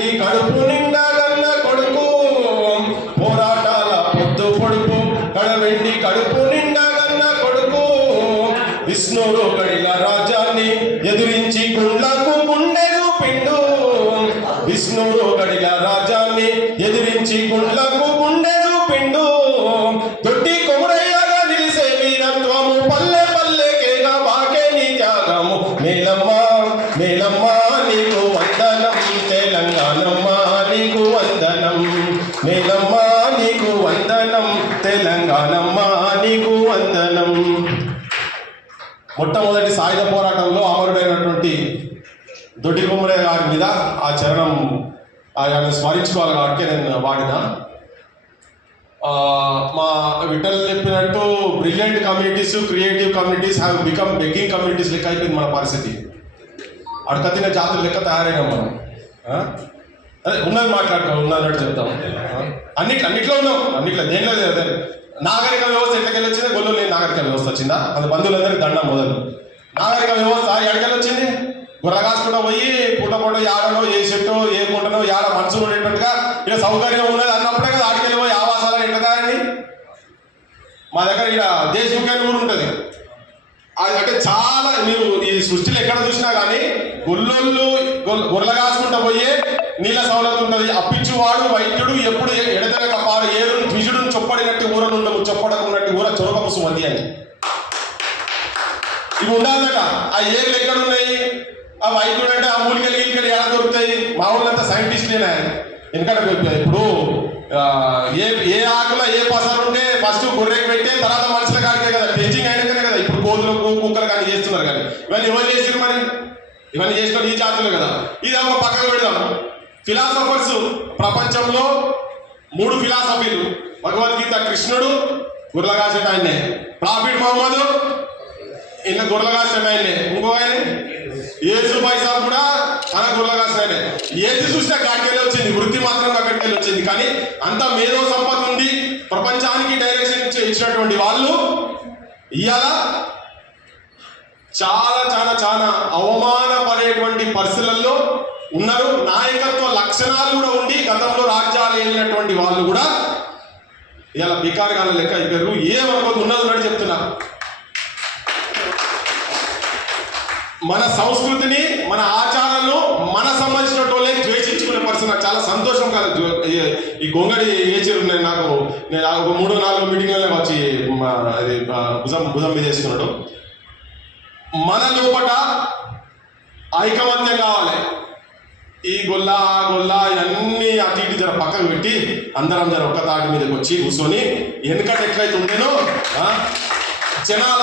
ఈ కడుపు నిండా కన్న కొడుకు. పోరాటాల పొద్దు పొడుపు. కడవెండి కడుపు నిండా కన్న కొడుకు. విష్ణుడు గడిల రాజ్యాన్ని ఎదురించి గుండ్లకు మేలమ్మ నీకు వందనం. తెలంగాణమ్మ నీకు వందనం. మొట్టమొదటి సాయుధ పోరాటంలో అమరుడైనటువంటి దొడ్డి కుమ్మరే గారి మీద ఆ చరణం ఆయన స్మరించుకోవాలి కాబట్టి నేను వాడిన. మా విఠల్ చెప్పినట్టు brilliant communities creative communities have become begging communities లెక్క అయిపోయింది మన పరిస్థితి. అడకతిన జాతుల లెక్క తయారైనాం మనం. అదే ఉన్నది మాట్లాడుకో ఉన్నది చెప్తాం. అన్నిట్లో అన్నిట్లో ఉన్నాం అన్నిట్లో దేనిలో లేదు అదే. నాగరిక వ్యవస్థ ఎట్లకెళ్ళి వచ్చింది గొల్లు లేని నాగరిక వ్యవస్థ వచ్చిందా? అది బంధువులందరికీ దండం మొదలు. నాగరిక వ్యవస్థ ఎడకెళ్ళి వచ్చింది గుర్రగాసుకుండా పోయి పూట పూట యాడనో ఏ చెట్టు ఏ కుంటనో యాడ మనసు ఉండేటట్టుగా ఇక సౌకర్యం ఉన్నది అన్నప్పుడే కదా ఆడికి వెళ్ళిపోయి ఆవాసాలు ఎట్లా తయారండి మా దగ్గర ఇక్కడ దేశముఖి ఊరు ఉంటుంది. అది అంటే చాలా మీరు ఈ సృష్టిలో ఎక్కడ చూసినా కానీ గొల్లొల్లు గొర్రెల కాసుకుంటా పోయే నీళ్ళ సౌలత్ ఉంటుంది అప్పించువాడు వైద్యుడు ఎప్పుడు ఎడతెరక పాడు ఏడు ద్విజుడు చొప్పడినట్టు ఊరనుండము చొప్పడకున్నట్టు ఊర చొరకపు సుమతి అని. ఇవి ఉండాలట. ఆ ఏర్లు ఎక్కడ ఉన్నాయి ఆ వైద్యుడు అంటే ఆ మూలికలు గీలికలు ఎలా దొరుకుతాయి? మా ఊళ్ళంతా సైంటిస్ట్లేనా ఎందుకంటే ఇప్పుడు ఏ ఏ ఆకులో ఏ పసలు ఉంటే ఫస్ట్ గొర్రెకి పెట్టే తర్వాత మనుషుల కాడికే కదా. టెస్టింగ్ అయినాకనే కదా. ఇప్పుడు కోతులకు కుక్కలు కానీ చేస్తున్నారు కానీ. ఇవన్నీ ఎవరు చేసారు మరి? ఇవన్నీ చేసిన ఈ జాతులు కదా. ఇది ఒక పక్కకు పెడదాం. ఫిలాసఫర్స్ ప్రపంచంలో మూడు ఫిలాసఫీలు. భగవద్గీత కృష్ణుడు గుర్లగాసేట ఆయన్నే. ప్రాఫిట్ మహమ్మద్ ఈయన గుర్రగాసిన ఆయనే ఇంకో ఆయన? ఏసు పైసా కూడా తన గుర్రగాసిన ఆయనే ఏది చూసినా కాడికెళ్ళి వచ్చింది. వృత్తి మాత్రం అక్కడికి వచ్చింది. కానీ అంత మేధో సంపద ఉంది ప్రపంచానికి డైరెక్షన్ ఇచ్చినటువంటి వాళ్ళు ఇవాళ చాలా చాలా చాలా అవమానపడేటువంటి పరిస్థితులలో ఉన్నారు. నాయకత్వ లక్షణాలు కూడా ఉండి గతంలో రాజ్యాలు వెళ్ళినటువంటి వాళ్ళు కూడా ఇలా బికారిగాల లెక్క అయిపోయారు. ఏమనుకోదు ఉన్నది ఉన్నట్టు చెప్తున్నారు. మన సంస్కృతిని మన ఆచారాలను మన సంబంధించిన వాళ్ళే ద్వేషించుకునే పరిస్థితి నాకు చాలా సంతోషం కాదు. ఈ- గొంగడి ఏచారు నేను నాకు నేను ఒక మూడు నాలుగు మీటింగ్లలో వచ్చి అది భుజం భుజం మీద వేసుకున్నాడు. మన లోపట ఐకమత్యం కావాలి ఈ గొల్ల ఆ గొల్ల ఇవన్నీ అటు ఇటు జర పక్కకు పెట్టి అందరం జర ఒక్క తాటి మీదకి వచ్చి కూర్చొని వెనుకట ఎట్లయితే ఉండేనో జనాలన్నీ